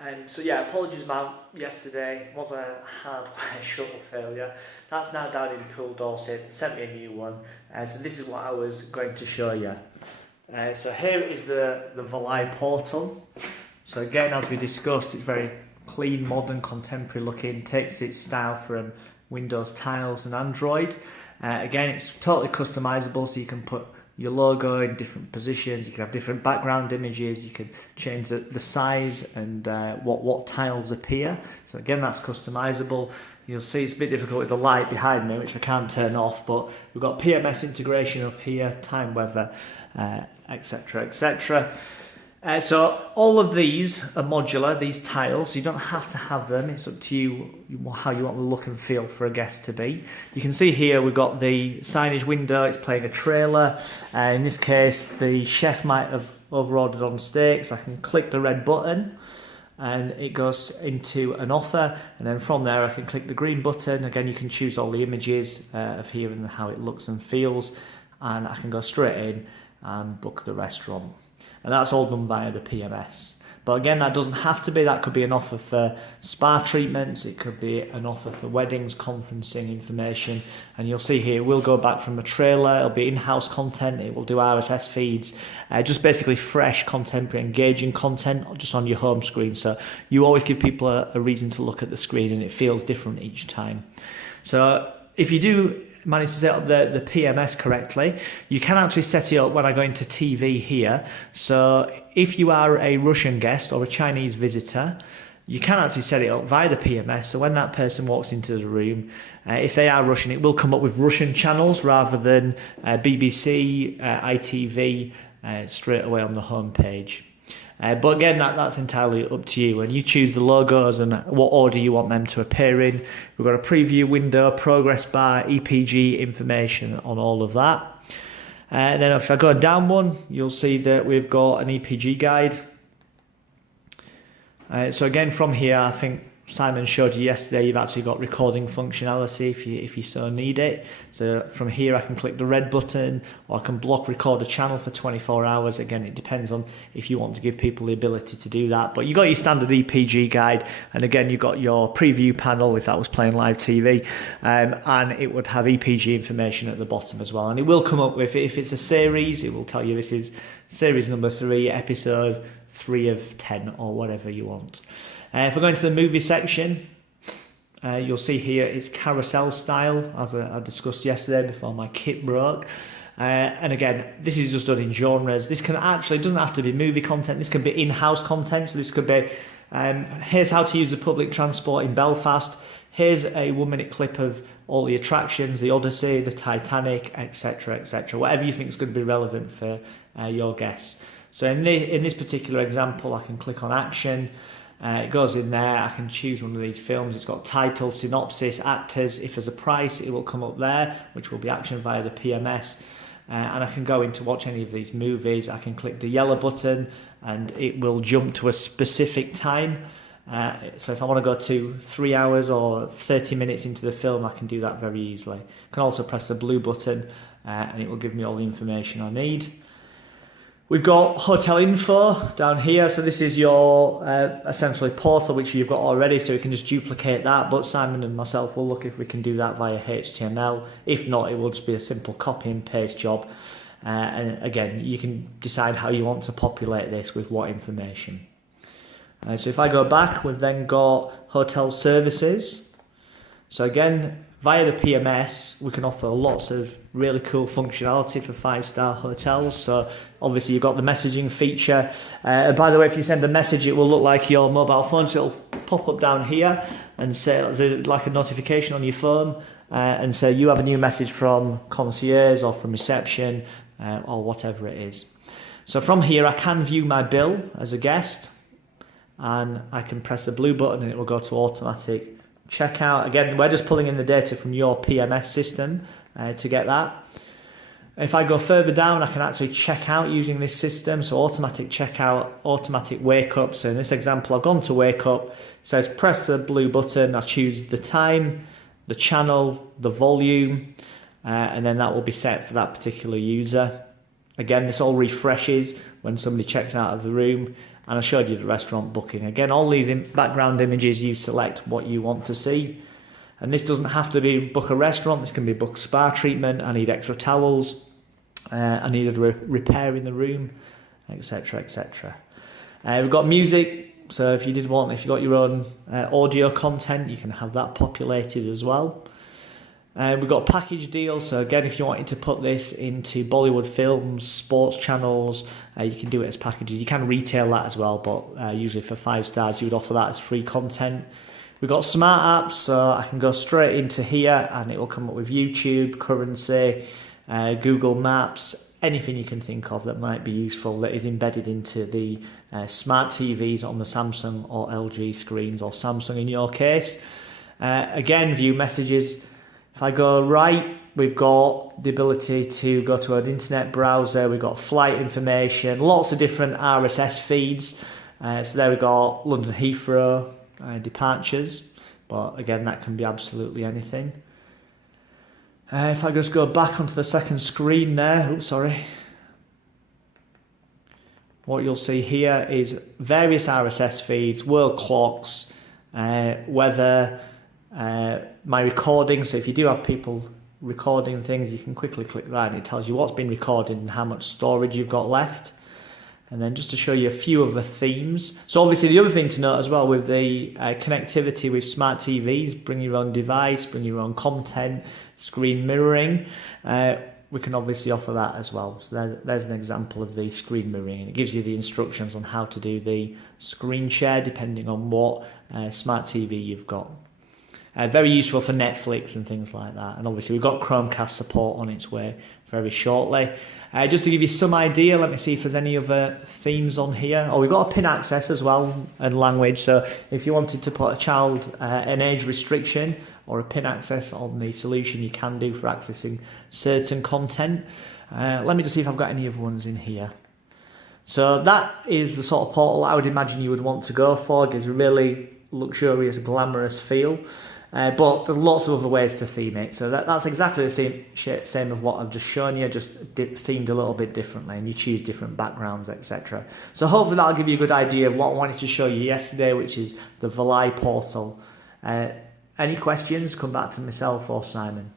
And so yeah, apologies about yesterday. It was a hardware shuttle failure. That's now down in Poole, Dorset. Sent me a new one. So this is what I was going to show you. So here is the Valai portal. So again, as we discussed, it's very clean, modern, contemporary looking. Takes its style from Windows Tiles and Android. Again, it's totally customizable, so you can put your logo in different positions. You can have different background images. You can change the size and what tiles appear. So again, that's customizable. You'll see it's a bit difficult with the light behind me, which I can't turn off, but we've got PMS integration up here, time, weather, etc, etc. So all of these are modular, these tiles, so you don't have to have them. It's up to you how you want the look and feel for a guest to be. You can see here we've got the signage window, it's playing a trailer. In this case, the chef might have over-ordered on steaks. I can click the red button and it goes into an offer, and then from there I can click the green button. Again, you can choose all the images of here and how it looks and feels, and I can go straight in and book the restaurant. And that's all done via the PMS. But again, that doesn't have to be. That could be an offer for spa treatments. It could be an offer for weddings, conferencing, information. And you'll see here, we'll go back from a trailer. It'll be in-house content. It will do RSS feeds. Just basically fresh, contemporary, engaging content just on your home screen. So you always give people a reason to look at the screen, and it feels different each time. So if you do manage to set up the PMS correctly, you can actually set it up when I go into TV here. So if you are a Russian guest or a Chinese visitor, you can actually set it up via the PMS. So when that person walks into the room, if they are Russian, it will come up with Russian channels rather than BBC, ITV straight away on the home page. But again, that's entirely up to you, and you choose the logos and what order you want them to appear in. We've got a preview window, progress bar, EPG information on all of that. And then if I go down one, you'll see that we've got an EPG guide. So again, from here, I think Simon showed you yesterday, you've actually got recording functionality if you so need it. So from here I can click the red button, or I can block record a channel for 24 hours. Again, it depends on if you want to give people the ability to do that. But you've got your standard EPG guide, and again you've got your preview panel if that was playing live TV, and it would have EPG information at the bottom as well. And it will come up with, if it's a series, it will tell you this is series number 3, episode 3 of 10, or whatever you want. If we go into the movie section, you'll see here it's carousel style, as I discussed yesterday before my kit broke. And again, this is just done in genres. This can actually, it doesn't have to be movie content, this can be in-house content. So this could be, here's how to use the public transport in Belfast. Here's a 1-minute clip of all the attractions, the Odyssey, the Titanic, etc, etc. Whatever you think is going to be relevant for your guests. So in this particular example, I can click on action. It goes in there. I can choose one of these films. It's got title, synopsis, actors. If there's a price, it will come up there, which will be actioned via the PMS. And I can go in to watch any of these movies. I can click the yellow button and it will jump to a specific time. So if I want to go to 3 hours or 30 minutes into the film, I can do that very easily. I can also press the blue button and it will give me all the information I need. We've got hotel info down here. So this is your essentially portal, which you've got already, so we can just duplicate that. But Simon and myself will look if we can do that via HTML. If not, it will just be a simple copy and paste job. And again, you can decide how you want to populate this with what information. So if I go back, we've then got hotel services. So again, via the PMS, we can offer lots of really cool functionality for 5-star hotels. So obviously you've got the messaging feature. By the way, if you send a message, it will look like your mobile phone. So it'll pop up down here and say like a notification on your phone and say you have a new message from concierge or from reception or whatever it is. So from here, I can view my bill as a guest, and I can press the blue button and it will go to automatic checkout. Again, we're just pulling in the data from your PMS system to get that. If I go further down, I can actually check out using this system. So automatic checkout, automatic wake up. So in this example, I've gone to wake up. It says press the blue button. I choose the time, the channel, the volume, and then that will be set for that particular user. Again, this all refreshes when somebody checks out of the room. and I showed you the restaurant booking. Again, all these background images, you select what you want to see. And this doesn't have to be book a restaurant, this can be book spa treatment, I need extra towels, I needed a repair in the room, etc, etc. We've got music, so if you got your own audio content, you can have that populated as well. We've got package deals, so again, if you wanted to put this into Bollywood films, sports channels, you can do it as packages. You can retail that as well, but usually for 5 stars, you would offer that as free content. We've got smart apps, so I can go straight into here and it will come up with YouTube, currency, Google Maps, anything you can think of that might be useful that is embedded into the smart TVs on the Samsung or LG screens, or Samsung in your case. Again, view messages. If I go right, we've got the ability to go to an internet browser, we've got flight information, lots of different RSS feeds. So there we've got London Heathrow, departures, but again, that can be absolutely anything. If I just go back onto the second screen there, what you'll see here is various RSS feeds, world clocks, weather, my recording. So if you do have people recording things, you can quickly click that and it tells you what's been recorded and how much storage you've got left. And then just to show you a few of the themes. So obviously the other thing to note as well with the connectivity with smart TVs, bring your own device, bring your own content, screen mirroring, we can obviously offer that as well. So there's an example of the screen mirroring, and it gives you the instructions on how to do the screen share depending on what smart TV you've got. Very useful for Netflix and things like that. And obviously we've got Chromecast support on its way very shortly. Just to give you some idea, let me see if there's any other themes on here. Oh, we've got a pin access as well and language. So if you wanted to put a child, an age restriction or a pin access on the solution, you can do for accessing certain content. Let me just see if I've got any other ones in here. So that is the sort of portal I would imagine you would want to go for. It gives a really luxurious, glamorous feel. But there's lots of other ways to theme it. So that's exactly the same of what I've just shown you, just themed a little bit differently, and you choose different backgrounds, etc. So hopefully that'll give you a good idea of what I wanted to show you yesterday, which is the Valai portal. Any questions, come back to myself or Simon.